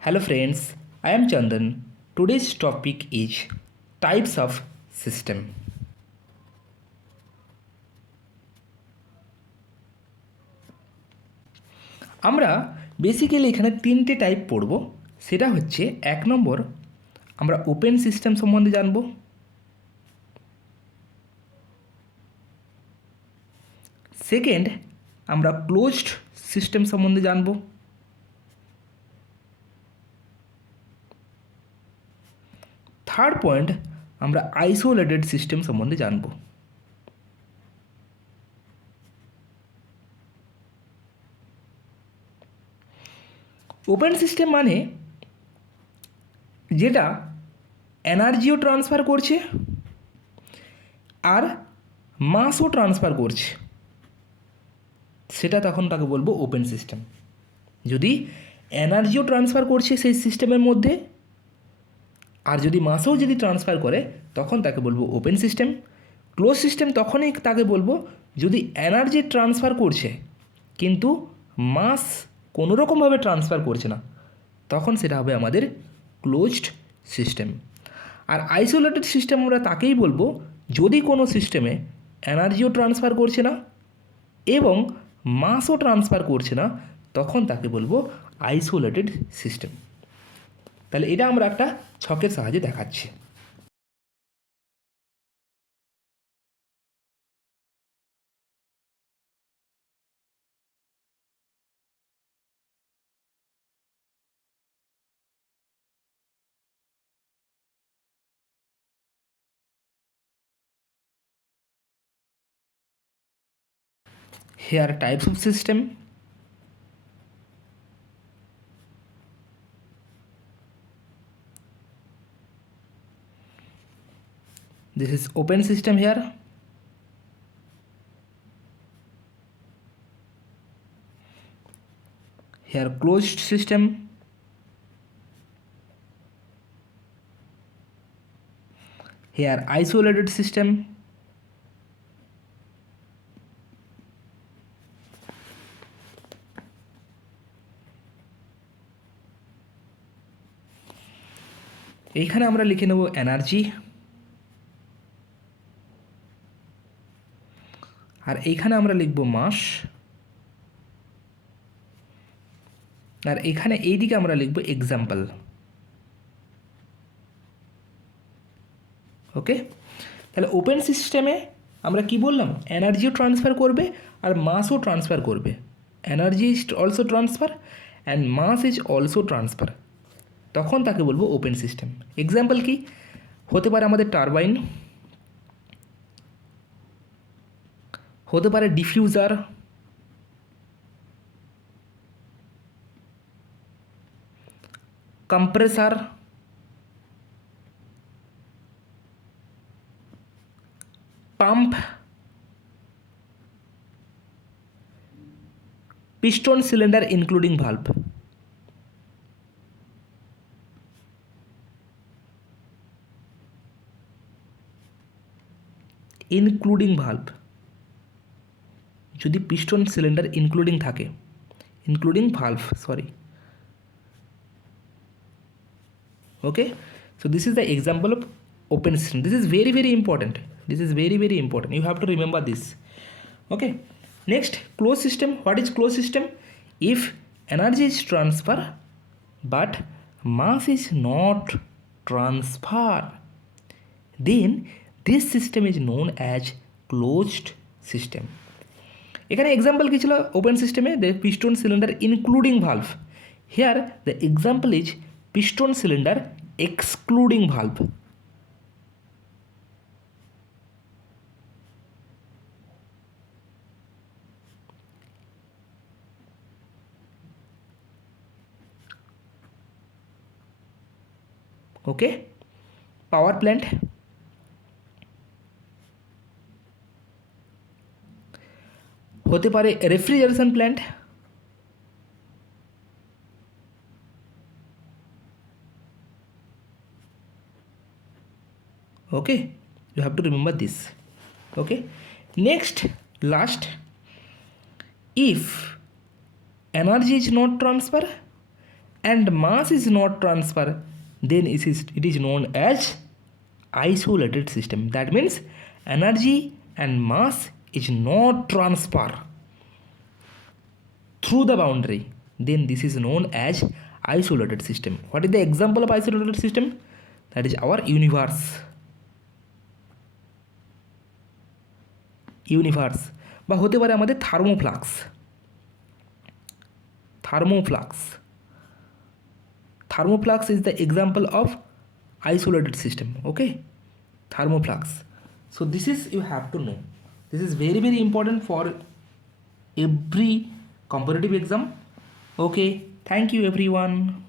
Hello friends, I am Chandan. Today's topic is types of system. আমরা বেসিক্যালি এখানে তিনটে টাইপ পড়ব। সেটা হচ্ছে এক নম্বর আমরা ওপেন সিস্টেম সম্বন্ধে জানব, সেকেন্ড আমরা ক্লোজড সিস্টেম সম্বন্ধে জানব, থার্ড পয়েন্ট আমরা আইসোলেটেড সিস্টেম সম্বন্ধে জানব। ওপেন সিস্টেম মানে যেটা এনার্জিও ট্রান্সফার করছে আর মাসও ট্রান্সফার করছে, সেটা তখন তাকে বলবো ওপেন সিস্টেম। যদি এনার্জিও ট্রান্সফার করছে সেই সিস্টেমের মধ্যে আর যদি মাসও যদি ট্রান্সফার করে তখন তাকে বলবো ওপেন সিস্টেম। ক্লোজ সিস্টেম তখনই তাকে বলবো যদি এনার্জি ট্রান্সফার করছে কিন্তু মাস কোনোরকমভাবে ট্রান্সফার করছে না, তখন সেটা হবে আমাদের ক্লোজড সিস্টেম। আর আইসোলেটেড সিস্টেম আমরা তাকেই বলবো যদি কোনো সিস্টেমে এনার্জিও ট্রান্সফার করছে না এবং মাসও ট্রান্সফার করছে না, তখন তাকে বলবো আইসোলেটেড সিস্টেম। তাহলে এটা আমরা একটা ছকের সাহায্যে দেখাচ্ছি। Here types of system. This is open system here. Here closed system. Here isolated system. এইখানে আমরা লিখে নেব এনার্জি, আর এইখানে আমরা লিখব মাস, আর এখানে এইদিকে আমরা লিখব এক্সাম্পল। ওকে, তাহলে ওপেন সিস্টেমে আমরা কি বললাম, এনার্জিও ট্রান্সফার করবে আর মাসও ট্রান্সফার করবে। Energy is also transfer and mass is also transfer, তখন তাকে বলবো ওপেন সিস্টেম। এক্সাম্পল কি হতে পারে, আমাদের টারবাইন, হতে পারে diffuser, compressor, pump, piston cylinder including valve। Including valve, যদি পিস্টন সিলিন্ডার ইনক্লুডিং থাকে, including valve, sorry. Okay, so this is the example of open system. This is very very important. This is very very important. You have to remember this. Okay, next closed system. What is closed system? If energy is transfer but mass is not transfer, then this system is known as closed system. এখানে এক্সাম্পল কী ছিল ওপেন সিস্টেমে, the piston cylinder including valve. Here the example is piston cylinder excluding valve. Okay, power plant, হতে পারে refrigeration plant, okay, you have to remember this. Okay, next last, if energy is not transfer and mass is not transfer, then it is known as isolated system. That means energy and mass is not transfer through the boundary, then this is known as isolated system. What is the example of isolated system? That is our universe. Universe বা হতে পারে আমাদের thermoflask thermoflask is the example of isolated system. Okay, thermoflux. So this is, you have to know, this is very very important for every competitive exam. Okay, thank you everyone.